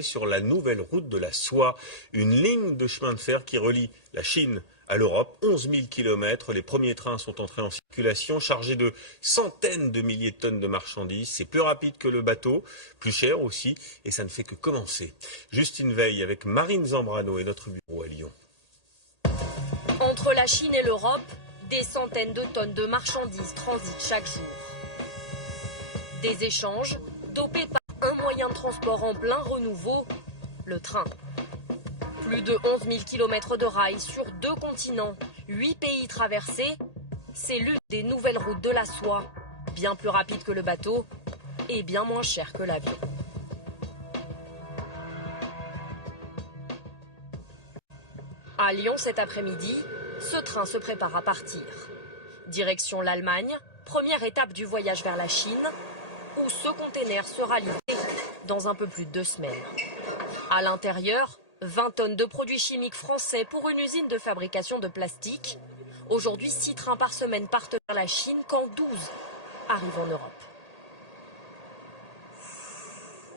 sur la nouvelle route de la soie, une ligne de chemin de fer qui relie la Chine à l'Europe. 11 000 km, les premiers trains sont entrés en circulation, chargés de centaines de milliers de tonnes de marchandises. C'est plus rapide que le bateau, plus cher aussi, et ça ne fait que commencer. Justine Veil avec Marine Zambrano et notre bureau à Lyon. Entre la Chine et l'Europe, des centaines de tonnes de marchandises transitent chaque jour. Des échanges dopés par un moyen de transport en plein renouveau, le train. Plus de 11 000 km de rails sur 2 continents, 8 pays traversés, c'est l'une des nouvelles routes de la soie, bien plus rapide que le bateau et bien moins cher que l'avion. À Lyon cet après-midi, ce train se prépare à partir. Direction l'Allemagne, première étape du voyage vers la Chine, où ce container sera livré dans un peu plus de 2 semaines. À l'intérieur, 20 tonnes de produits chimiques français pour une usine de fabrication de plastique. Aujourd'hui, 6 trains par semaine partent vers la Chine quand 12 arrivent en Europe.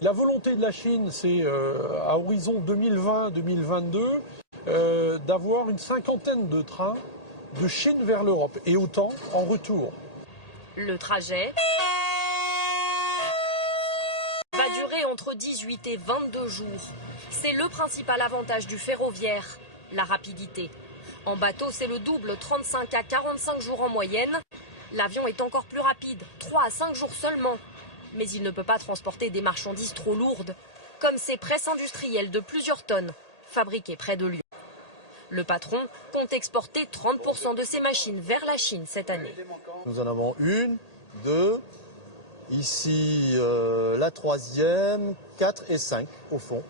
La volonté de la Chine, c'est à horizon 2020-2022 d'avoir une 50aine de trains de Chine vers l'Europe et autant en retour. Le trajet va durer entre 18 et 22 jours. C'est le principal avantage du ferroviaire, la rapidité. En bateau, c'est le double, 35 à 45 jours en moyenne. L'avion est encore plus rapide, 3 à 5 jours seulement. Mais il ne peut pas transporter des marchandises trop lourdes, comme ces presses industrielles de plusieurs tonnes, fabriquées près de Lyon. Le patron compte exporter 30% de ses machines vers la Chine cette année. Nous en avons 1, 2, ici la 3e, 4 et 5 au fond.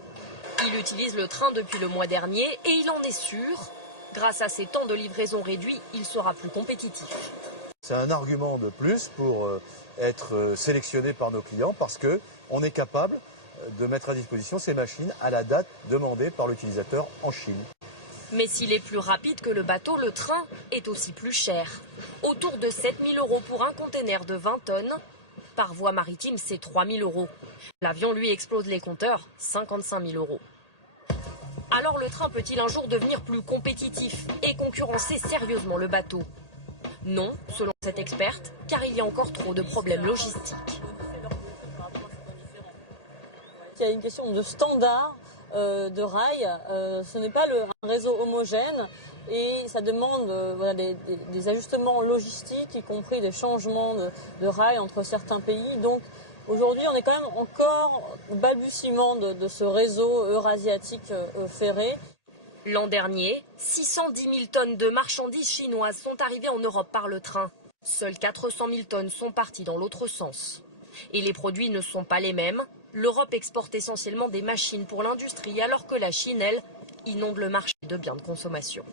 Il utilise le train depuis le mois dernier et il en est sûr. Grâce à ses temps de livraison réduits, il sera plus compétitif. C'est un argument de plus pour être sélectionné par nos clients parce qu'on est capable de mettre à disposition ces machines à la date demandée par l'utilisateur en Chine. Mais s'il est plus rapide que le bateau, le train est aussi plus cher. Autour de 7 000 € pour un container de 20 tonnes. Par voie maritime, c'est 3 000 €. L'avion, lui, explose les compteurs, 55 000 €. Alors le train peut-il un jour devenir plus compétitif et concurrencer sérieusement le bateau? Non, selon cette experte, car il y a encore trop de problèmes logistiques. Il y a une question de standard de rails. Ce n'est pas un réseau homogène et ça demande des ajustements logistiques, y compris des changements de rails entre certains pays. Donc aujourd'hui, on est quand même encore au balbutiement de ce réseau eurasiatique ferré. L'an dernier, 610 000 tonnes de marchandises chinoises sont arrivées en Europe par le train. Seules 400 000 tonnes sont parties dans l'autre sens. Et les produits ne sont pas les mêmes. L'Europe exporte essentiellement des machines pour l'industrie, alors que la Chine, elle, inonde le marché de biens de consommation.